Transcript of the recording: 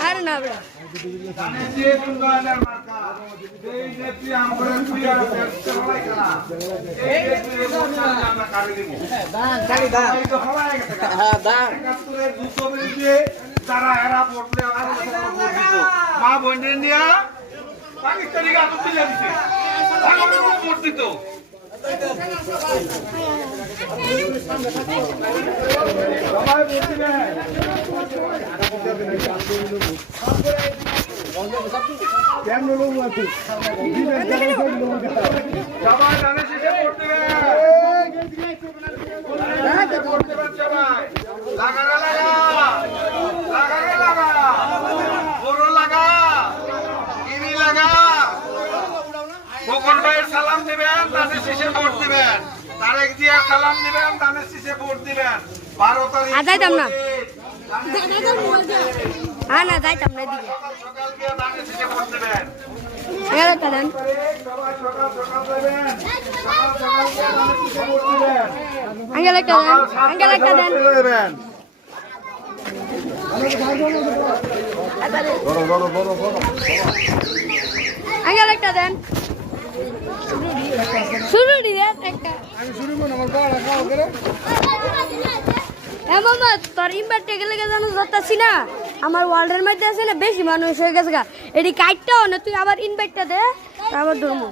আর না মা বোনের নিয়ে পাকিস্তানি গাছ তুলে দিছে ভোট দিত সবাই জানে শেষে পড়তে লাগারা লাগা লাগারে লাগা বড় লাগা ইনি লাগা খোকন ভাইয়ের সালাম দিবেন তাদের শেষে ভোট দিবেন তারেক জিয়া সালাম দিবেন তাদের শেষে ভোট দিবেন 12 তারিখ যাইতাম না হ্যাঁ না যাইতাম না দিকে সকাল গিয়ে তাদের শেষে ভোট দিবেন এরা কারণ সবাই সকাল সকাল যাবেন সকাল সকাল গিয়ে তাদের শেষে ভোট দিবেন আঙ্কেল একটা দেন দিবেন আঙ্কেল একটা দেন শুরু দিয়েন একটা আমি শুরু করব আমার বড় খাও করে মামা তোর ইনভার্টার গেলে জানো যাচ্ছি না আমার ওয়ার্ল্ডের মধ্যে আছে না বেশি মানুষ হয়ে গেছে গা এটি কাটটাও না তুই আবার ইনভার্টার দে আবার ধরবো